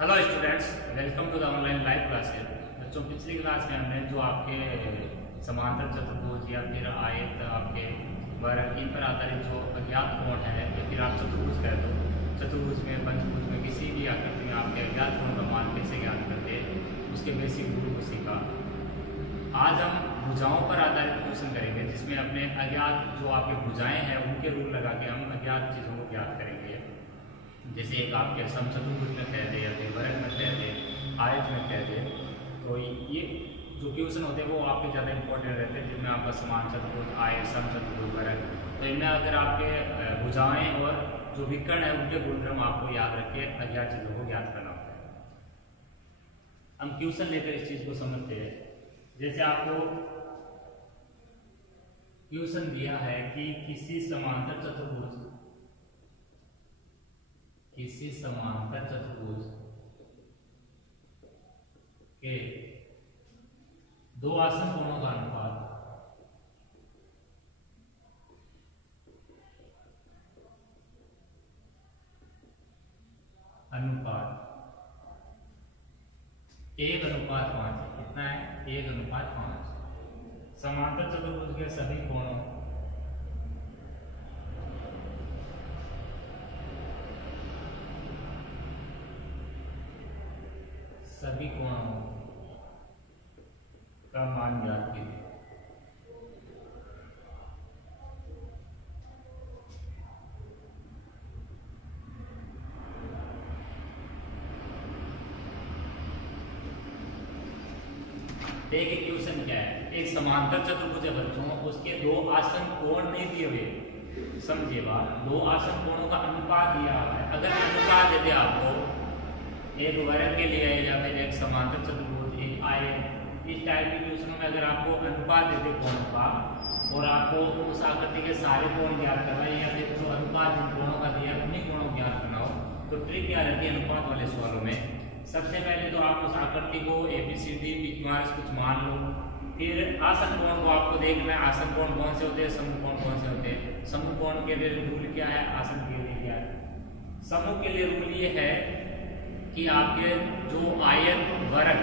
Hello students, welcome to the online live classes. बच्चों, पिछली class में हमने जो आपके समांतर चतुर्भुज या फिर आयत आपके वर्ग इन पर आधारित जो अज्ञात कोण है या फिर आप चतुर्भुज कह दो, चतुर्भुज में पंचभुज में किसी भी आकृति में आपके अज्ञात कोण का मान कैसे ज्ञात करते हैं उसके बेसिक रूल को सीखा। आज हम भुजाओं पर आधारित क्वेश्चन करेंगे जिसमें अपने अज्ञात जो आपके भुजाएं हैं उनके रूल लगा के हम अज्ञात चीज़ों को ज्ञात करेंगे। जैसे एक आपके समचतुर्भुज में कह दे या फिर वर्ग में कह दे, आयत में कह दे, तो ये जो क्वेश्चन होते हैं वो आपके ज़्यादा इंपॉर्टेंट रहते हैं, जिनमें आपका समान चतुर्भुज, आयत, समचतुर्भुज, वर्ग। तो इनमें अगर आपके भुजाएं और जो विकर्ण है उनके गुणधर्म आपको याद रख के अज्ञात चीज़ों को ज्ञात करना होता है। हम क्वेश्चन लेकर इस चीज़ को समझते हैं। जैसे आपको क्वेश्चन दिया है कि किसी समांतर चतुर्भुज के दो आसन कोणों का अनुपात 1:5 कितना है? 1:5। समांतर चतुर्भुज के सभी कोणों का मान ज्ञात कीजिए। देखिए क्वेश्चन क्या है। एक समांतर चतुर्भुज है बच्चों, उसके दो आसन कोण नहीं दिए हुए, समझिए बात। दो आसन कोणों का अनुपात दिया हुआ है। अगर अनुपात देते आपको एक वर्ग के लिए या फिर एक समांतर चतुर्भुज, एक आयत, इस टाइप के क्वेश्चनों में अगर आपको अनुपात देते कोणों का और आपको उस आकृति के सारे कोण ज्ञात करना है या फिर जो अनुपात जिन कोणों का दिया उन्हीं कोणों को ज्ञात करना हो, तो ट्रिक क्या रहती है अनुपात वाले सवालों में। सबसे पहले तो आप उस आकृति को ABCD PQR कुछ मान लो, फिर आसन कोण को आपको देखना है। आसन कोण कौन से होते हैं, समूह कोण कौन से होते हैं। समूह कोण के लिए रूल क्या है, आसन के लिए क्या है। समूह के लिए रूल ये है कि आपके जो आयत और वर्ग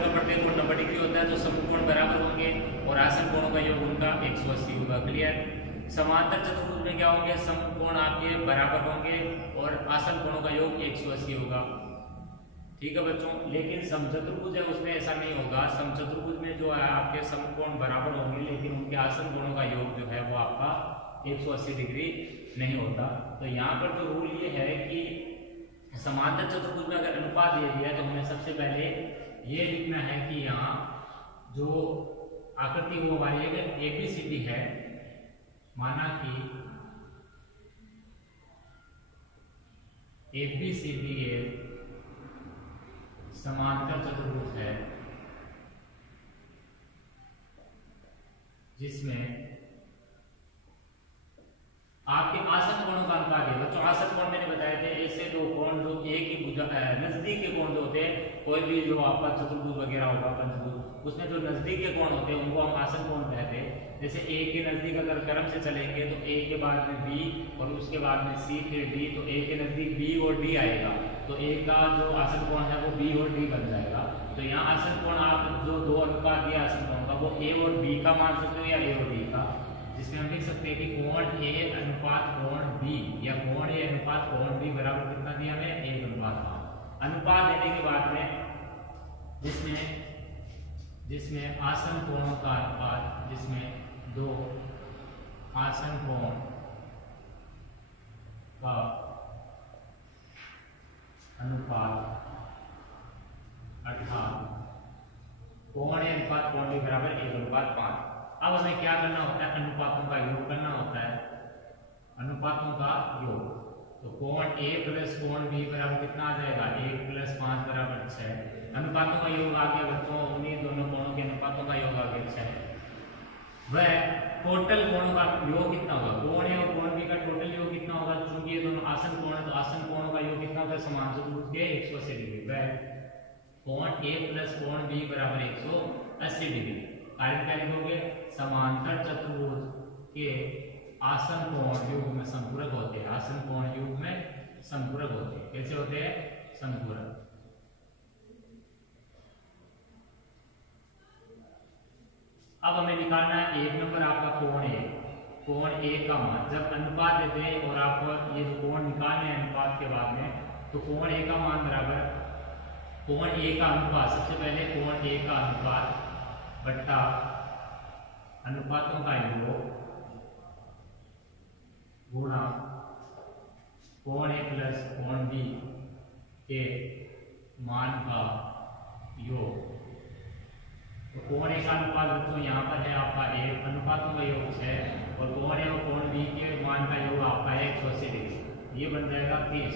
का प्रत्येक कोण 90 डिग्री होता है, तो समूह कोण बराबर होंगे और आसन कोणों का योग उनका 180 होगा। क्लियर। समांतर चतुर्भुज में क्या होंगे, समूह कोण आपके बराबर होंगे और आसन कोणों का योग 180 होगा। ठीक है बच्चों। लेकिन समचतुर्भुज है उसमें ऐसा नहीं होगा। समचतुर्भुज में जो है आपके समूह कोण बराबर होंगे लेकिन उनके आसन कोणों का योग जो है वो आपका 180 डिग्री नहीं होता। तो यहाँ पर जो रूल ये है कि समांतर चतुर्भुज में अगर अनुपात दिया गया है तो हमें सबसे पहले ये लिखना है कि यहाँ जो आकृति वो हमारी ABCD है, माना कि ABCD एक समांतर चतुर्भुज है जिसमें आपके आसन कोणों का अनुपात है। बच्चों आसन कोण मैंने बताए थे ऐसे दो कोण जो एक ही भुजा नजदीक के कोण जो होते हैं, कोई भी जो आपका चतुर्भुज वगैरह होगा पंचभुज, उसमें जो नजदीक के कोण होते हैं उनको हम आसन कोण कहते हैं। जैसे ए के नजदीक अगर क्रम से चलेंगे तो ए के बाद में बी और उसके बाद में सी फिर डी, तो ए के नजदीक बी और डी आएगा, तो ए का जो आसन कोण है वो बी और डी बन जाएगा। तो यहाँ आसन कोण आप जो दो अनुपात दिया आसन कोण का वो ए और बी का मान सकते हो या ए और डी का, जिसमें हम लिख सकते हैं कि कोण ए अनुपात कोण बी या कोण ए अनुपात कोण बी बराबर कितना दिया हमें, 1:5। अनुपात देने के बाद में जिसमें आसन कोणों का अनुपात, जिसमें दो आसन कोण का अनुपात अर्थात कोण ए अनुपात कोण बी बराबर 1:5। अब हमें क्या करना होता है, अनुपातों का योग करना होता है। अनुपातों का योग, तो कोण A प्लस कोण B बराबर कितना आ जाएगा, 1 + 5 बराबर 6। अनुपातों का योग आ गया बच्चों, उन्हीं दोनों कोणों के अनुपातों का योग आ गया 6। वह टोटल कोणों का योग कितना होगा, कोण A और कोण B का टोटल योग कितना होगा, क्योंकि ये दोनों आसन कोण है तो आसन कोणों का योग कितना होगा, समान चतुर्भुज के 180 डिग्री। वह कोण A प्लस कोण B बराबर 180 डिग्री। कारण क्या लिखोगे, समांतर चतुर्भुज के आसन कोण युग में संपूरक होते हैं। आसन कोण युग में संपूरक होते हैं। कैसे होते हैं? समपूरक। अब हमें निकालना है 1 नंबर आपका कोण ए। कोण ए का मान जब अनुपात देते हैं और आपको ये जो कोण निकालने हैं अनुपात के बाद में, तो कोण ए का मान बराबर कोण ए का अनुपात, सबसे पहले कोण ए का अनुपात बट्टा अनुपातों का योग गुणा कोण ए प्लस कोण बी के मान का योग। तो कोण ए का अनुपात बच्चों यहाँ पर है आपका 1, अनुपातों का योग 6 और कोण ए और कोण बी के मान का योग आपका है 180 डिग्री। ये बन जाएगा 30,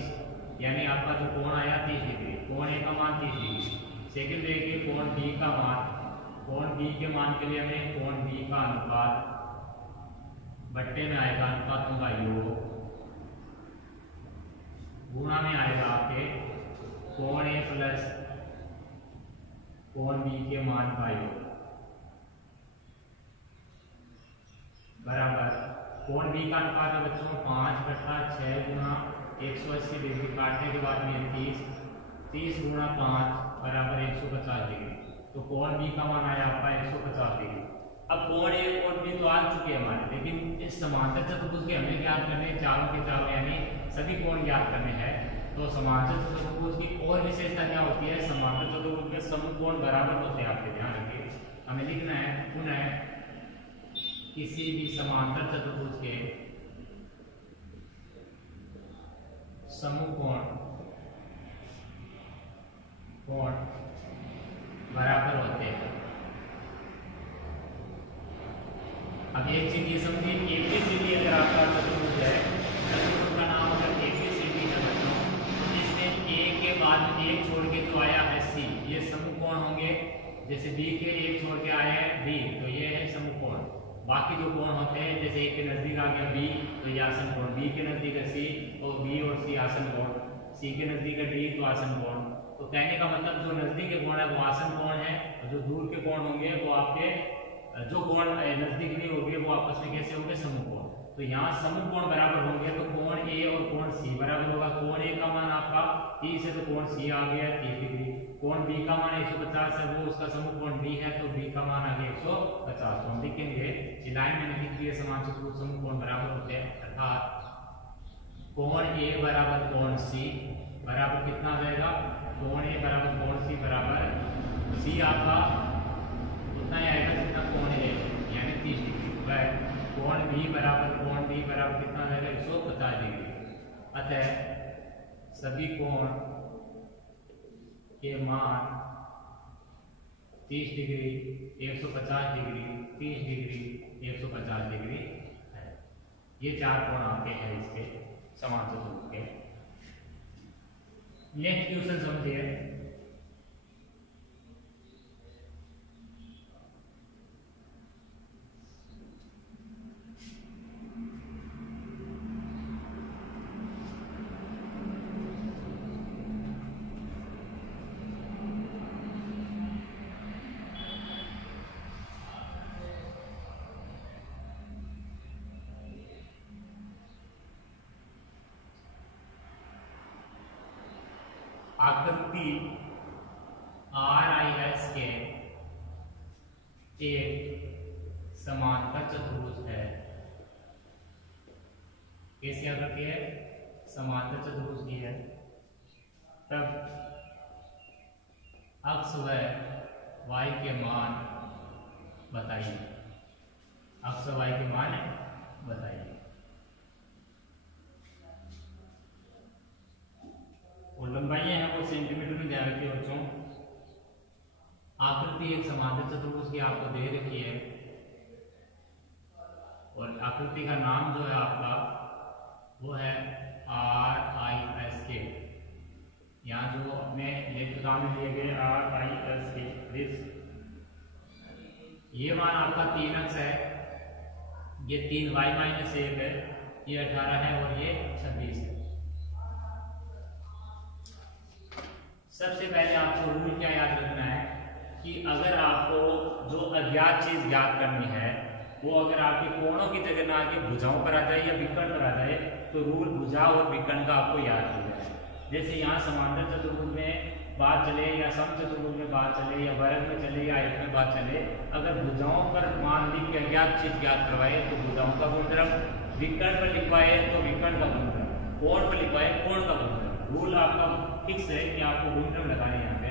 यानी आपका जो कोण आया 30 डिग्री। कोण ए का मान 30 डिग्री। सेकंड देखिए कोण बी का मान। कोण बी के मान के लिए हमें कोण बी का अनुपात बट्टे में आएगा अनुपातों का योग गुणा में आएगा आपके कोण ए प्लस कोण बी के मान का योग बराबर कोण बी का अनुपात है बच्चों 5/6 गुणा 180 डिग्री, काटने के बाद में 30 गुणा 5 बराबर 150 डिग्री। तो कोण बी का मान आया आपका 150 डिग्री। अब कोण ए और बी तो आ चुके हैं हमारे, लेकिन इस समांतर चतुर्भुज के हमें ज्ञात करने हैं चारों के चारों, यानी सभी कोण ज्ञात करने हैं। तो समांतर चतुर्भुज की और विशेषता क्या होती है? समांतर चतुर्भुज में समकोण बराबर होते हैं। आपके ध्यान रखिए, हमें लिखना है पुनः किसी भी समांतर चतुर्भुज के समकोण बराबर होते हैं। अब एक चीज ये समझिए, एबीसीडी अगर आपका चतुर्भुज है, चतुर्भुज का नाम अगर एबीसीडी है बच्चों, तो इसमें ए के बाद एक छोड़ के जो आया है सी, ये समकोण होंगे। जैसे बी के एक छोड़ के आए हैं डी, तो ये है समकोण। बाकी जो कोण होते हैं, जैसे एक के नजदीक आ गया बी तो ये आसन कोण, बी के नजदीक है सी तो बी और सी आसन कोण, सी के नजदीक है डी तो आसन कोण। तो कहने का मतलब जो नजदीक के कोण है वो आसन कोण है, और जो दूर के कोण होंगे वो आपके जो कोण नजदीक नहीं होंगे वो आपस में कैसे होंगे? समकोण। तो यहाँ समकोण बराबर होंगे तो कोण ए और कोण सी बराबर होगा। कोण ए का मान आपका 30 है तो कोण सी आ गया 30 डिग्री। कोण बी का मान 150 है, वो उसका समकोण बी है तो बी का मान आ गया 150। तो हम लिखेंगे ये लाइन मैंने लिखी है समांतर चतुर्भुज समकोण बराबर होते हैं, अर्थात कोण ए बराबर कोण सी बराबर कितना आ जाएगा? कोण ए बराबर कोण सी बराबर सी आपका उतना ही आएगा जितना कोण ए यानी 30 डिग्री। वह कोण बी बराबर कोण डी बराबर कितना आ जाएगा? 150 डिग्री। अतः सभी कोण के मान 30 डिग्री, 150 डिग्री, 30 डिग्री, 150 डिग्री है। ये चार कोण आपके हैं इसके समांतर चतुर्भुज के। नेक्स्ट क्वेश्चन समझिए। आकृति RIS के एक समांतर चतुर्भुज है। कैसी आकृति है? समांतर चतुर्भुज की है। तब अक्ष व y के मान बताइए। अक्ष व y के मान बताइए। और लंबाइयां हैं वो सेंटीमीटर में ध्यान रखिए बच्चों। आकृति एक समांतर चतुर्भुज की आपको दे रखी है और आकृति का नाम जो है आपका वो है RIS के। यहाँ जो अपने लेखकाम में दिए गए RIS के, ये मान आपका 3 अक्ष है, ये 3y-1 है, ये 18 है और ये 26 है। सबसे पहले आपको रूल क्या याद रखना है कि अगर आपको जो अज्ञात चीज ज्ञात करनी है वो अगर आपके कोणों की जगह ना आके भुजाओं पर आ जाए या विकर्ण पर आ जाए, तो रूल भुजा और विकर्ण का आपको याद हो जाए। जैसे यहाँ समांतर चतुर्भुज में बात चले या सम चतुर्भुज में बात चले या वर्ग में चले या आयत में बात चले, अगर भुजाओं पर मान ली कि अज्ञात चीज ज्ञात करवाए तो भुजाओं का गुणधर्म, विकर्ण पर लिखवाए तो विकर्ण का गुणधर्म, कोण पर लिखवाए कोण का गुणधर्म। रूल आपका फिक्स है कि आपको गुणधर्म लगाने यहाँ पे।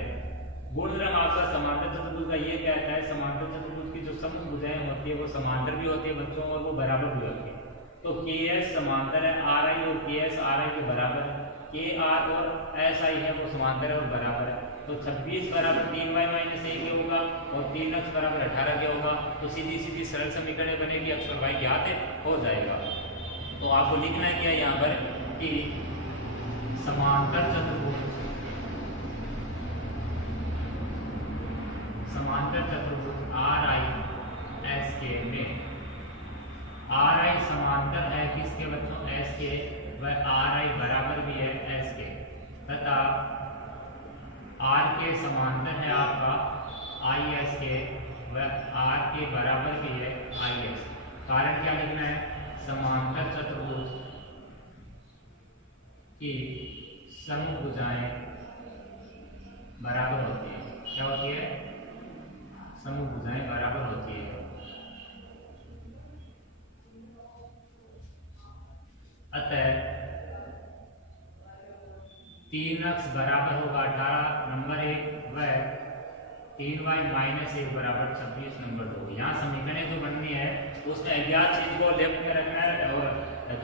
गुणधर्म आपका समांतर चतुर्भुज का ये कहता है, समांतर चतुर्भुज की जो समभुज भुजाएं होती है वो समांतर भी होती है बच्चों, और वो बराबर भी होती है। तो KS समांतर है RI और KS RI के बराबर, KR और SI है वो समांतर है और बराबर है। तो 26 बराबर 3y माइनस 1 होगा और 3x बराबर 18 क्या होगा। तो सीधी सीधी सरल समीकरण बनेगी, x और y ज्ञात हो जाएगा। तो आपको लिखना है क्या यहाँ पर कि समांतर चतुर्भुज RI SK में RI समांतर है किसके बच्चों, S के, वह RI बराबर भी है S के, तथा R के समांतर है आपका IS के, वह R के बराबर भी है IS। कारण क्या लिखना है, समांतर चतुर्भुज की समभुजाएं बराबर होती है। क्या होती है, समभुजाएं बराबर होती है। अतः 3x बराबर होगा 18 नंबर 1, व 3y माइनस 1 बराबर 26 नंबर 2। यहाँ समीकरण जो बननी है उसमें अज्ञात चीज को लेफ्ट में रखना है और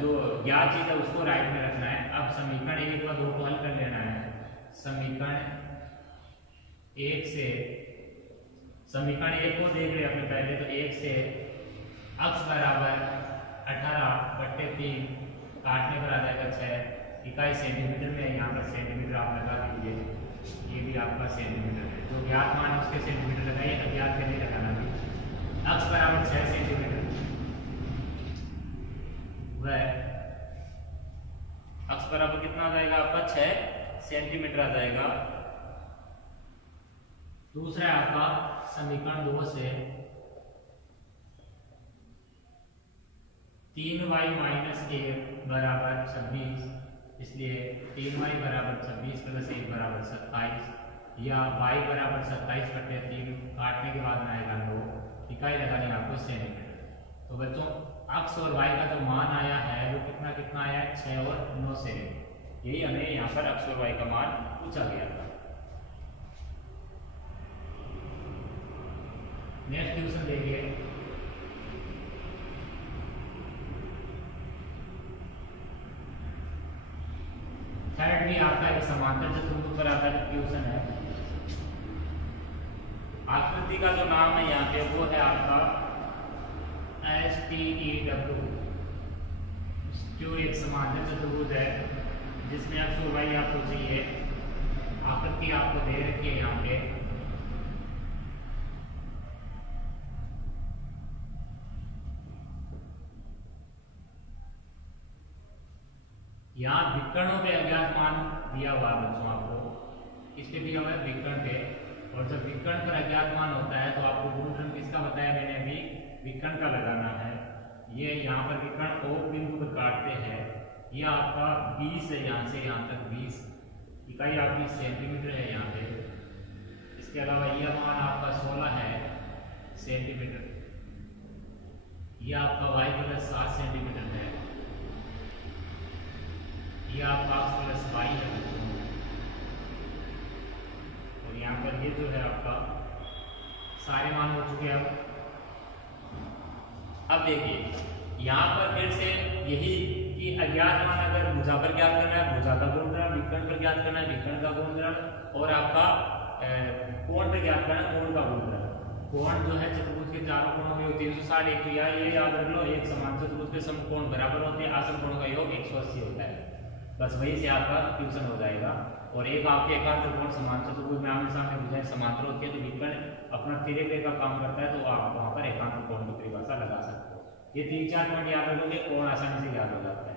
जो ज्ञात चीज है उसको राइट में रखना है। अब समीकरण 1 व 2 को हल कर लेना है। समीकरण 1 से, समीकरण 1 को देख रहे अपने पहले, तो 1 से x बराबर 18/3 काटने पर आ जाएगा 6 इकाई सेंटीमीटर में। यहाँ पर सेंटीमीटर आप लगा दीजिए, ये भी आपका सेंटीमीटर है। जो ज्ञात मान है उसके सेंटीमीटर लगाइए, अज्ञात के नहीं लगाना भी। x बराबर 6 सेंटीमीटर, वह x बराबर कितना आ जाएगा आपका 6 सेंटीमीटर आ जाएगा। दूसरा है आपका समीकरण 2 से 3y माइनस 1 बराबर 26, इसलिए 3y बराबर 26 प्लस 1 बराबर 27, या y बराबर 27/3 काटने के बाद में आएगा 9 इकाई लगानी आपको सेंटीमीटर। तो बच्चों x और y का जो मान आया है वो कितना कितना आया है, 6 और 9 से। यही हमें यहाँ पर x और y का मान पूछा गया था। नेक्स्ट क्वेश्चन देखिए, थर्ड भी आपका एक समांतर चतुर्भुज पर आधारित क्वेश्चन है। आकृति का जो नाम है यहाँ पे वो है आपका STEW, जो एक समांतर चतुर्भुज है जिसमें x और y आपको चाहिए। आकृति आपको दे रखी है यहाँ पे, यहाँ विकर्णों पे अज्ञात मान दिया हुआ बच्चों आपको, किस पे दिया हुआ है, विकर्ण पे। और जब विकर्ण पर अज्ञात मान होता है तो आपको गुणधर्म किसका बताया मैंने अभी, विकर्ण का लगाना है। ये यहाँ पर विकर्ण O बिंदु पर काटते हैं, यह आपका 20 है, यहाँ से यहाँ तक 20 इकाई आपकी सेंटीमीटर है यहाँ पे। इसके अलावा यह मान आपका 16 है सेंटीमीटर, यह आपका y प्लस 7 सेंटीमीटर है, यह आपका x प्लस y है। और यहाँ पर ये जो है आपका सारे मान हो चुके हैं। अब देखिए यहाँ पर फिर से यही कि अज्ञात मान अगर भुजा पर ज्ञात करना है भुजा का गुणधर्म, विकर्ण पर ज्ञात करना है विकर्ण का गुणधर्म, और आपका कोण पर ज्ञात करना है कोण का गुणधर्म। कोण जो है चतुर्भुज के चारों कोणों में 360 एक क्रिया, ये याद रख लो, एक समान चतुर्भुज के समकोण बराबर होते हैं, आसन कोणों का योग 180 होता है। बस वही से आपका ट्यूशन हो जाएगा। और एक आपके एकांतर कोण समान चतुर्भुज में आमने सामने भुजाएं समांतर होती है तो विकर्ण अपना तिरके का काम करता है, तो आप वहां पर एकांतर कोण की परिभाषा लगा सकते हो। ये 3-4 पॉइंट याद रखोगे, कोण आसानी से याद हो जाता है।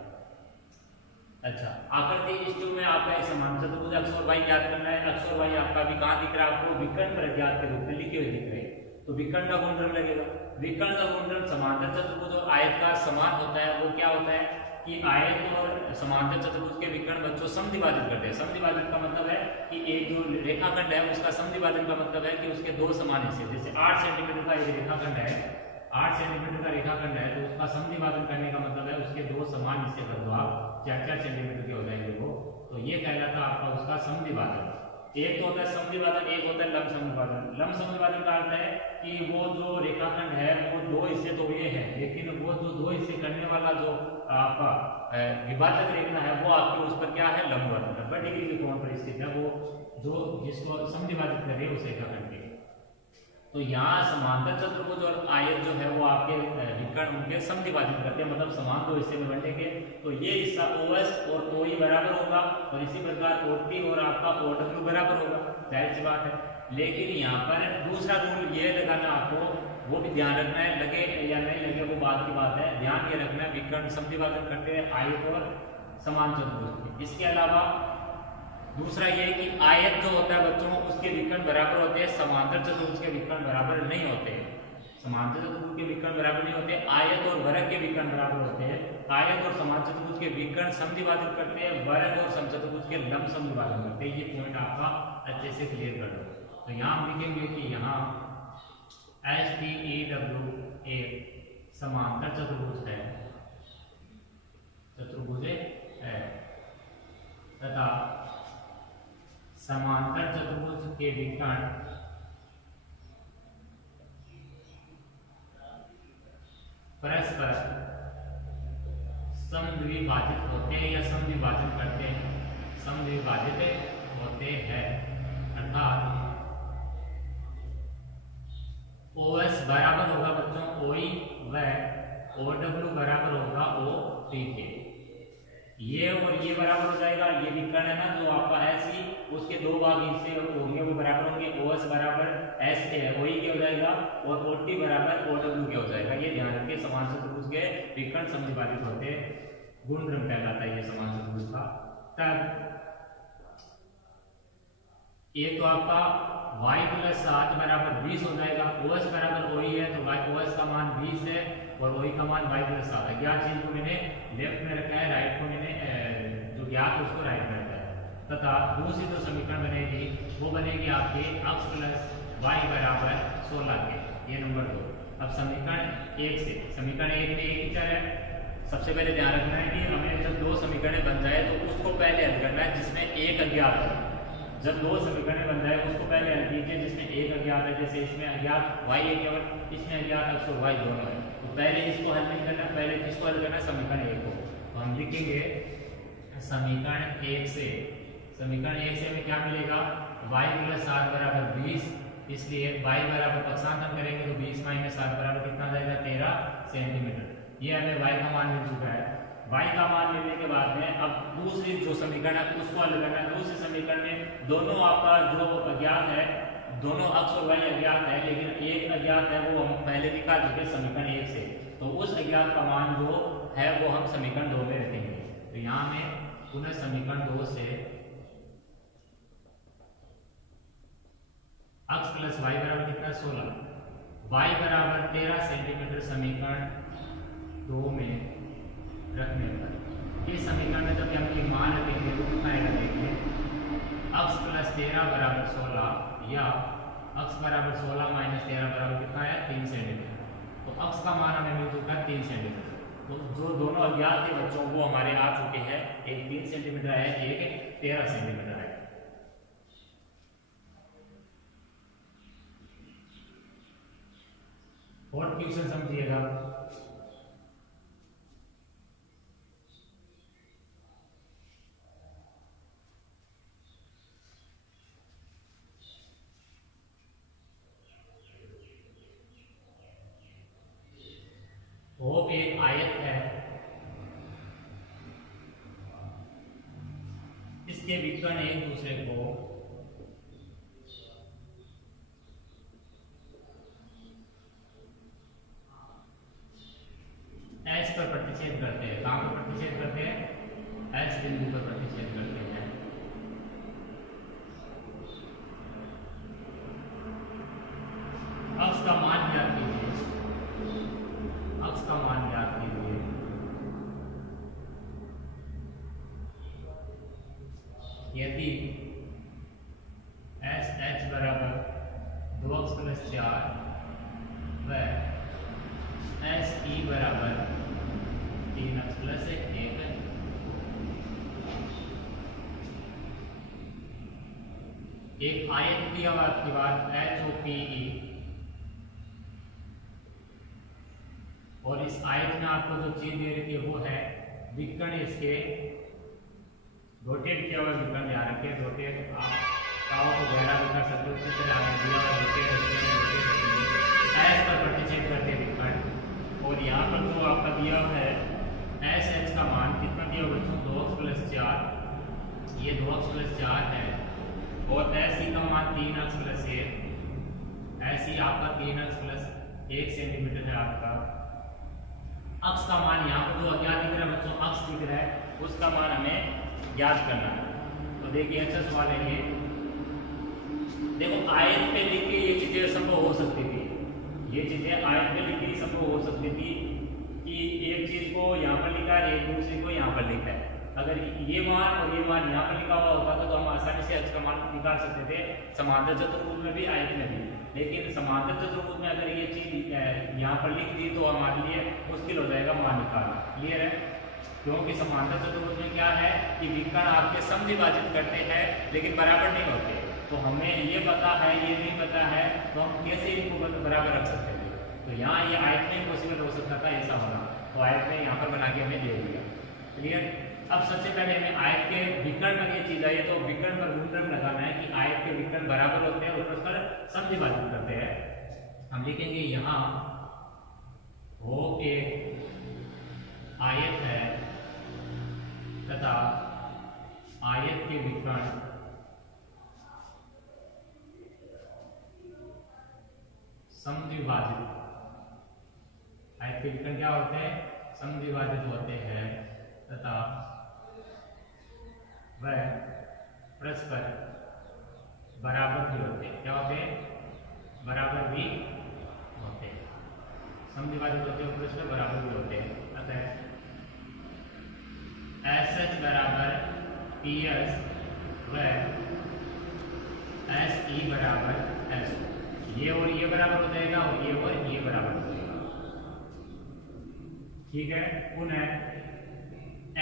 अच्छा, आकृति इष्टु में आपका समान चतुर्भुज x और y ज्ञात करना है। x और y आपका भी कहाँ दिख रहा है आपको, विकर्ण पर ज्ञात के रूप में लिखे हुए दिख रहे हैं, तो विकर्ण का गुणधर्म लगेगा। विकर्ण का गुणधर्म समांतर चतुर्भुज और आयत का समान होता है, वो क्या होता है, कि आयत और समांतर चतुर्भुज के विकर्ण बच्चों समद्विभाजित करते हैं। समद्विभाजित का मतलब है कि एक जो रेखाखंड है उसका समद्विभाजन का मतलब है कि उसके दो समान हिस्से, जैसे 8 सेंटीमीटर का एक रेखाखंड है, 8 सेंटीमीटर का रेखाखंड है, तो उसका समद्विभाजन करने का मतलब है उसके दो समान हिस्से कर दो आप, 4-4 सेंटीमीटर के हो जाएंगे वो, तो ये कहलाता है आपका उसका समद्विभाजन। एक तो होता है समद्विभाजन, एक होता है लंब समद्विभाजन। लंब समद्विभाजन का अर्थ है कि वो जो रेखाखंड है वो दो हिस्से तो ये है, लेकिन वो जो दो हिस्से करने वाला जो आपका विभाजक रेखा है वो आपके उस पर क्या है, लंबवत 90 डिग्री के कोण पर स्थित है, वो जो जिसको समद्विभाजित कर रही है उस रेखाखंड के। तो यहाँ समांतर चतुर्भुज और आयत जो है वो आपके विकर्ण उनके समद्विभाजित करते हैं, मतलब समान दो हिस्से में बंटेंगे। तो ये हिस्सा OS और OE बराबर होगा, और इसी प्रकार OT और आपका OW बराबर होगा, जाहिर सी बात है। लेकिन यहाँ पर दूसरा रूल ये लगाना आपको, वो भी ध्यान रखना है, लगे या नहीं लगे वो बात की बात है, ध्यान ये रखना है विकर्ण समद्विभाजन करते हैं आयत और समान चतुर्भुज। इसके अलावा दूसरा ये कि आयत जो होता है बच्चों उसके विकर्ण बराबर होते हैं, समांतर चतुर्भुज के विकर्ण बराबर नहीं होते हैं। समांतर चतुर्भुज के विकर्ण बराबर नहीं होते, आयत और वर्ग के विकर्ण बराबर होते हैं। आयत और समांतर चतुर्भुज के विकर्ण समद्विभाजित करते हैं, वर्ग और समचतुर्भुज के लंब समद्विभाजन करते हैं। ये पॉइंट आपका अच्छे से क्लियर कर लो। तो यहाँ हम लिखेंगे कि यहाँ STEW एक समांतर चतुर्भुज है, चतुर्भुज है, तथा समांतर चतुर्भुज के विकर्ण परस्पर समद्विभाजित होते हैं या समद्विभाजन करते हैं, समद्विभाजित होते हैं। अर्थात OS बराबर होगा बच्चों OE व OW बराबर होगा OT के। ये और ये बराबर हो जाएगा, ये विकर्ण है ना जो आपका SE, उसके दो भाग हिस्से होंगे वो बराबर होंगे, OS बराबर OE के हो जाएगा और OT बराबर OW के हो जाएगा। ये ध्यान रखिए, समान चतुर्भुज के विकर्ण समद्विभाजित होते हैं, गुणधर्म कहलाता है ये समान चतुर्भुज का। तब ये तो आपका y + 7 बराबर 20 हो जाएगा। OS बराबर OE है तो OS का मान 20 है और OE का मान y + 7 है। ज्ञात चीज को मैंने लेफ्ट में रखा है, राइट को मैंने जो ज्ञात है उसको राइट में रखा है। तथा दूसरी जो समीकरण बनेगी वो बनेगी आपकी x + y बराबर 16 के, ये नंबर 2। अब समीकरण 1 से, समीकरण 1 में एक ही चर है। सबसे पहले ध्यान रखना है कि हमें जब दो समीकरण बन जाए तो उसको पहले हल करना है जिसमें एक अज्ञात है। जब दो समीकरण बन जाए उसको पहले हल कीजिए जिसमें एक अज्ञात है, जैसे इसमें अज्ञात y है केवल, इसमें अज्ञात x और y दोनों है। तो पहले इसको हल नहीं करना, पहले किसको हल करना, समीकरण 1 को। तो हम लिखेंगे समीकरण 1 से, समीकरण 1 से हमें क्या मिलेगा, y + 7 बराबर 20, इसलिए y बराबर पक्षांतर करेंगे तो 20 - 7 बराबर कितना जाएगा, 13 सेंटीमीटर। ये हमें y का मान मिल चुका है। y का मान मिलने के बाद में अब दूसरी जो समीकरण है उसको हल करना है। दूसरे समीकरण में दोनों आपका जो अज्ञात है, दोनों x और y अज्ञात है, लेकिन एक अज्ञात है वो हम पहले दिखा चुके समीकरण 1 से, तो उस अज्ञात का मान जो है वो हम समीकरण 2 में रखेंगे। तो यहाँ में पुनः समीकरण 2 से x + y बराबर कितना, 16, y बराबर 13 सेंटीमीटर समीकरण 2 में रखने पर ये समीकरण में जब हम मान रखेंगे तो कितना आएगा, देखिए x + 13 बराबर 16 या x बराबर 16 - 13 बराबर कितना है, 3 सेंटीमीटर। तो x का मान हमें मिल चुका है 3 सेंटीमीटर। तो जो दोनों अज्ञात थे बच्चों वो हमारे आ चुके हैं, एक 3 सेंटीमीटर है, एक 13 सेंटीमीटर है। और क्वेश्चन समझिएगा, वो एक आयत है, इसके विकर्ण एक दूसरे को एच पर प्रतिच्छेद करते हैं। कहां पर प्रतिच्छेद करते हैं, एच बिंदु पर प्रतिच्छेद करते हैं। अक्ष का मान ज्ञात कीजिए, अक्ष का मान ज्ञात कीजिए। SE बराबर 3x प्लस 1 है। एक आयत दिया हुआ आपके बाद HOPE, और इस आयत में आपको जो चीज दे रखी है वो है विकर्ण, इसके रोटेट किया हुआ विकर्ण ध्यान रखें, रोटेट आप काओ को गहरा भी कर सकते हो, उसी तरह आपने दिया हुआ रोटेट एस पर प्रतिच्छेद करते विकर्ण। और यहाँ पर जो आपका दिया हुआ है SH का मान कितना दिया हुआ बच्चों 2x प्लस 4, ये 2x प्लस 4 है, और SE का मान 3x प्लस 1, SE आपका 3x प्लस 1 सेंटीमीटर है आपका। अक्ष का मान यहाँ पर जो अज्ञात दिख रहा है बच्चों, अक्ष दिख रहा है, उसका मान हमें ज्ञात करना है। तो देखिए अच्छा सवाल है ये, देखो आयत पे लिख के ये चीजें संभव हो सकती थी, ये चीजें आयत पे लिख के संभव हो सकती थी कि एक चीज को यहाँ पर लिखा है, एक दूसरी को यहाँ पर लिखा है। अगर ये मान और ये मान यहाँ पर लिखा हुआ होता तो हम आसानी से अक्ष का मान निकाल सकते थे, समांतर चतुर्भुज में भी आयत में भी। लेकिन समांतर चतुर्भुज में अगर ये चीज यहाँ पर लिख दी तो हमारे लिए मुश्किल हो जाएगा मान निकालना। क्लियर है? क्योंकि समांतर चतुर्भुज में क्या है कि विकर्ण आपके समविभाजित करते हैं लेकिन बराबर नहीं होते। तो हमें ये पता है, ये नहीं पता है, तो हम कैसे इनको बराबर रख सकते थे? तो यहाँ ये आयत में पॉसिबल हो सकता था ऐसा होना, तो आयत में यहाँ पर बना के हमें दे दिया। क्लियर? अब सबसे पहले हमें आयत के विकर्ण पर ये चीज आई, तो विकर्ण पर गुणधर्म लगाना है कि आयत के विकर्ण बराबर होते हैं और परस्पर समविभाजित करते हैं। हम लिखेंगे यहाँ वो एक आयत है तथा आयत के विकर्ण समविभाजित, आयत के विकर्ण क्या होते हैं? समविभाजित होते हैं तथा वह परस्पर बराबर भी होते हैं। क्या होते हैं? बराबर भी होते हैं, समविभाजित होते हैं, परस्पर बराबर भी होते हैं। अतः SH बराबर PS व SE बराबर S, ये और ये बराबर हो जाएगा और ये बराबर हो जाएगा। ठीक है? पुनः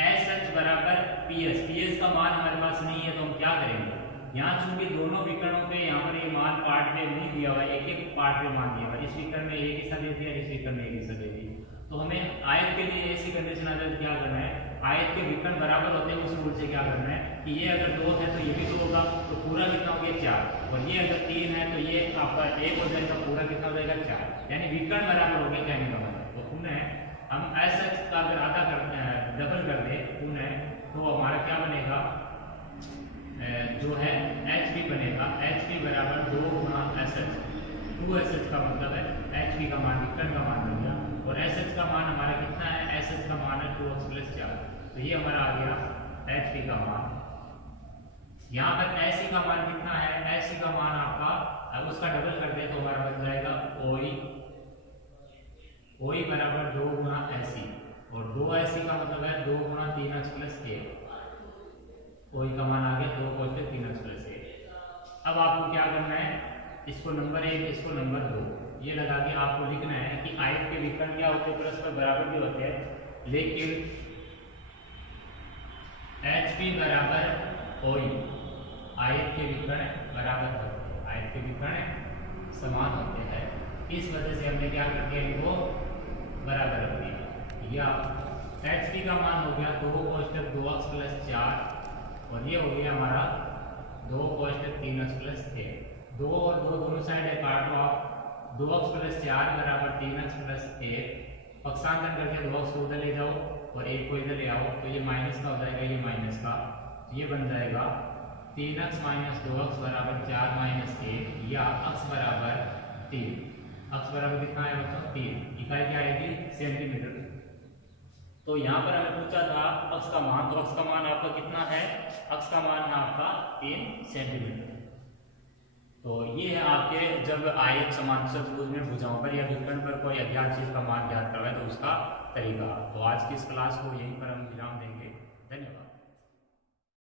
SH बराबर PS, PS का मान हमारे पास नहीं है तो हम क्या करेंगे? यहाँ चूंकि दोनों विकर्णों पे यहाँ पर ये मान पार्ट में नहीं दिया हुआ, एक एक पार्ट में मान दिया हुआ, इस विकर्ण में एक हिस्सा दे दिया, इस विकर्ण में एक हिस्सा दे दिया। तो हमें आयत के लिए ऐसी कंडीशन आ जाए क्या करना है? आयत के विकर्ण बराबर होते हैं उस रूल से क्या करना है कि ये अगर 2 है तो ये भी 2 होगा, तो पूरा कितना हो गया 4, और ये अगर 3 है तो ये आपका 1 हो जाएगा, पूरा कितना हो जाएगा 4, यानी विकर्ण बराबर हो गया कहने का मतलब। तो पुनः हम SH का अगर आधा डबल कर दे पुनः, तो हमारा क्या बनेगा? जो है HP बनेगा, HP बराबर 2 गुणा SH, 2SH का मतलब है HP का मान विकर्ण का मान बन गया, और SH का मान हमारा कितना है? SH का मान है 2x प्लस 4, तो ये हमारा आ गया HP का मान। यहाँ पर SE का मान कितना है? SE का मान आपका, अब उसका डबल कर दे तो हमारा बन जाएगा OE बराबर 2 गुणा SE, और 2SE का मतलब है 2 गुणा 3x प्लस 1, OE का मान आ गया 2 कोष्टक 3x प्लस 1। अब आपको क्या करना है? इसको नंबर 1, इसको नंबर 2, ये लगा के आपको लिखना है कि आयत के विकर्ण क्या होते हैं? परस्पर बराबर भी होते हैं, लेकिन HP बराबर OE, आयत के विकर्ण बराबर होते हैं, आयत के विकर्ण समान होते हैं। इस वजह से हमने क्या कर दिया? इनको बराबर रख दिया। या HP का मान हो गया 2 कोष्टक 2x प्लस 4, और ये हो गया हमारा 2 कोष्टक 3x प्लस 1। 2 और 2 दोनों साइड है, काटो आप, 2x प्लस 4 बराबर 3x प्लस 1, पक्षांतर करके 2x को उधर ले जाओ और 1 को इधर ले आओ, तो ये माइनस का हो जाएगा, ये माइनस का, ये बन जाएगा 3x माइनस 2x बराबर 4 माइनस 1, या x बराबर 3। x बराबर कितना है बच्चों? 3। इकाई क्या आएगी? सेंटीमीटर। तो यहाँ पर हमें पूछा था x का मान, तो x का मान आपका कितना है? x का मान है आपका 3 सेंटीमीटर। तो ये है आपके जब आयत समांतर चतुर्भुज में भुजाओं पर या विकर्ण पर कोई अज्ञात चीज का मान ज्ञात करवाए तो उसका तरीका। तो आज की इस क्लास को यहीं पर हम विराम देंगे।